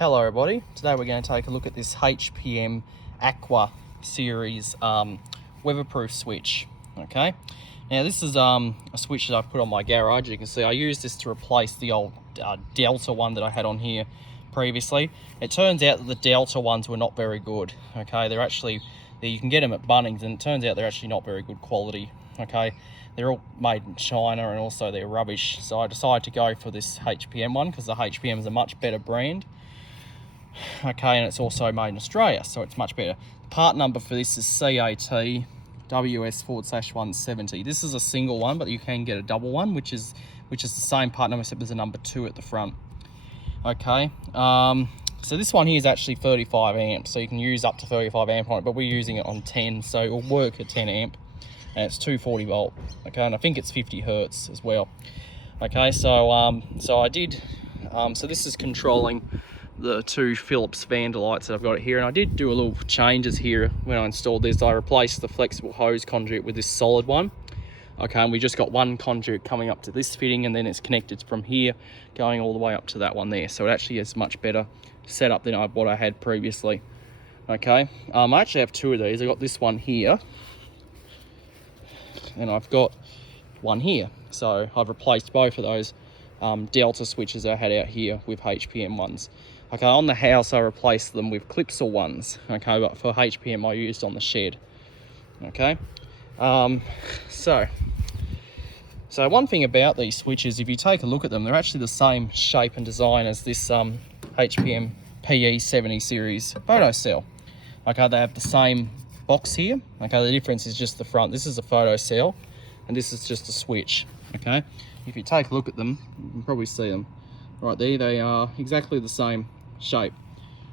Hello everybody, today we're going to take a look at this HPM Aqua series weatherproof switch. Okay, now this is a switch that I've put on my garage. You can see I used this to replace the old Delta one that I had on here previously. It turns out that the Delta ones were not very good. Okay, they're actually, you can get them at Bunnings, and it turns out they're actually not very good quality. Okay, they're all made in China and also they're rubbish. So I decided to go for this HPM one because the HPM is a much better brand. Okay, and it's also made in Australia, so it's much better. The part number for this is CAT WS170. This is a single one, but you can get a double one, which is the same part number except there's a number 2 at the front. Okay, so this one here is actually 35 amps, so you can use up to 35 amp on it, but we're using it on 10, so it will work at 10 amp, and it's 240 volt. Okay, and I think it's 50 hertz as well. Okay, so so this is controlling the 2 Philips Vandalites that I've got here, and I did do a little changes here when I installed this. I replaced the flexible hose conduit with this solid one. Okay, and we just got one conduit coming up to this fitting, and then it's connected from here going all the way up to that one there, so it actually is much better setup than what I had previously. Okay, I actually have 2 of these. I got this one here and I've got one here, so I've replaced both of those Delta switches I had out here with HPM ones. Okay, on the house I replaced them with Clipsal ones. Okay, but for HPM I used on the shed. Okay, so one thing about these switches, if you take a look at them, they're actually the same shape and design as this HPM PE70 series photo cell. Okay, they have the same box here. Okay, the difference is just the front. This is a photo cell and this is just a switch. Okay, if you take a look at them, you can probably see them right there. They are exactly the same shape.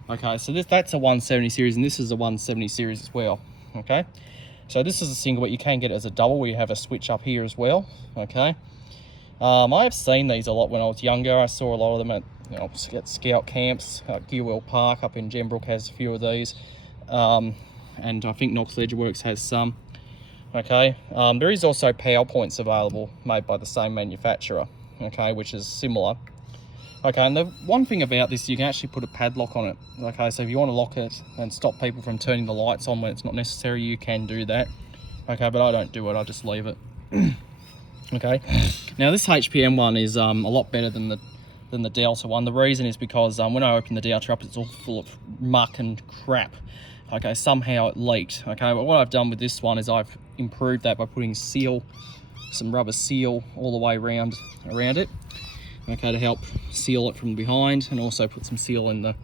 Okay, so that's a 170 series and this is a 170 series as well. Okay, so this is a single, but you can get it as a double where you have a switch up here as well. Okay, I have seen these a lot when I was younger. I saw a lot of them at, at scout camps. Gilwell Park up in Gembrook has a few of these, and I think Knox Ledgerworks has some. Okay, there is also power points available made by the same manufacturer. Okay, which is similar. Okay, and the one thing about this, you can actually put a padlock on it. Okay, so if you want to lock it and stop people from turning the lights on when it's not necessary, you can do that. Okay, but I don't do it, I just leave it. Okay, now this HPM one is a lot better than the Delta one. The reason is because when I open the Delta up, it's all full of muck and crap. Okay, somehow it leaked. Okay, but what I've done with this one is I've improved that by putting some rubber seal all the way around it. Okay, to help seal it from behind, and also put some seal in the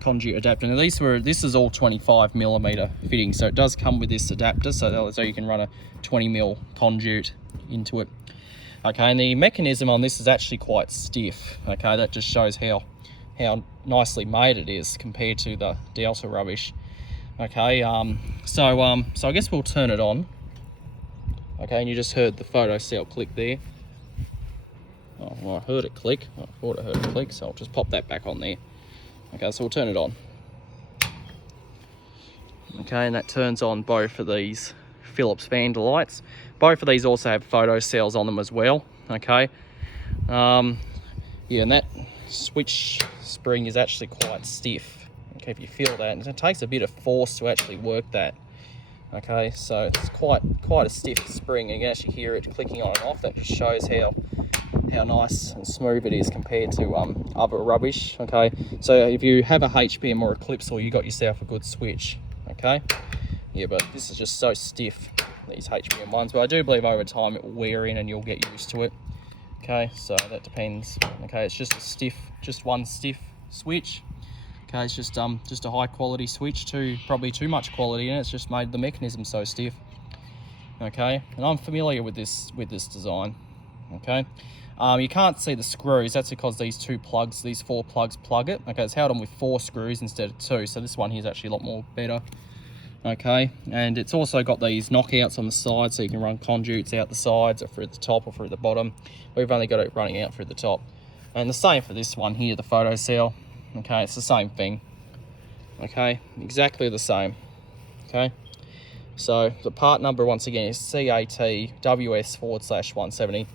conduit adapter. Now this is all 25mm fitting, so it does come with this adapter, so you can run a 20mm conduit into it. Okay, and the mechanism on this is actually quite stiff. Okay, that just shows how nicely made it is compared to the Delta rubbish. Okay, so I guess we'll turn it on. Okay, and you just heard the photo cell click there. Oh, well, I heard it click. I thought I heard it click, so I'll just pop that back on there. Okay, so we'll turn it on. Okay, and that turns on both of these Philips Vandalites. Both of these also have photo cells on them as well. Okay, yeah, and that switch spring is actually quite stiff. Okay, if you feel that, and it takes a bit of force to actually work that. Okay, so it's quite a stiff spring, and you can actually hear it clicking on and off. That just shows how nice and smooth it is compared to other rubbish. Okay, so if you have a HPM or a Clipsal, you got yourself a good switch. Okay, yeah, but this is just so stiff, these HPM ones, but I do believe over time it will wear in and you'll get used to it. Okay, so that depends. Okay, it's just one stiff switch. Okay, it's just a high quality switch, probably too much quality, and it's just made the mechanism so stiff. Okay, and I'm familiar with this design. Okay, you can't see the screws. That's because these 4 plugs plug it. Okay, it's held on with 4 screws instead of 2, so this one here is actually a lot more better. Okay, and it's also got these knockouts on the side, so you can run conduits out the sides or through the top or through the bottom. We've only got it running out through the top, and the same for this one here, the photo cell. Okay, it's the same thing. Okay, exactly the same. Okay, so the part number once again is CAT WS170.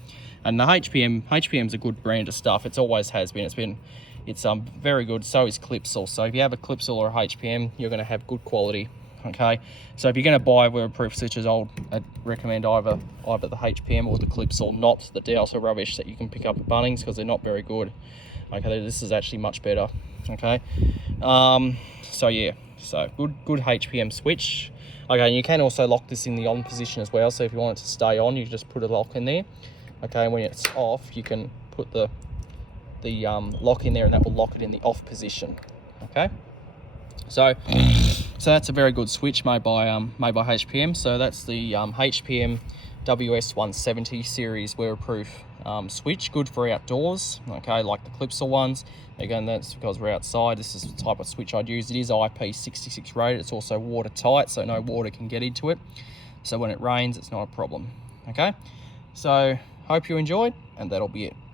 And the HPM's a good brand of stuff. It's always has been. It's very good. So is Clipsal. So if you have a Clipsal or a HPM, you're going to have good quality. Okay, so if you're going to buy weatherproof switches, I'd recommend either the HPM or the Clipsal, not the Delta rubbish that you can pick up at Bunnings, because they're not very good. Okay, this is actually much better. Okay, so yeah, so good HPM switch. Okay, and you can also lock this in the on position as well. So if you want it to stay on, you just put a lock in there. Okay, and when it's off, you can put the lock in there, and that will lock it in the off position. Okay, so that's a very good switch made by HPM. So that's the HPM WS170 series weatherproof switch, good for outdoors. Okay, like the Clipsal ones. Again, that's because we're outside. This is the type of switch I'd use. It is IP66 rated. It's also watertight, so no water can get into it. So when it rains, it's not a problem. Okay, so hope you enjoyed, and that'll be it.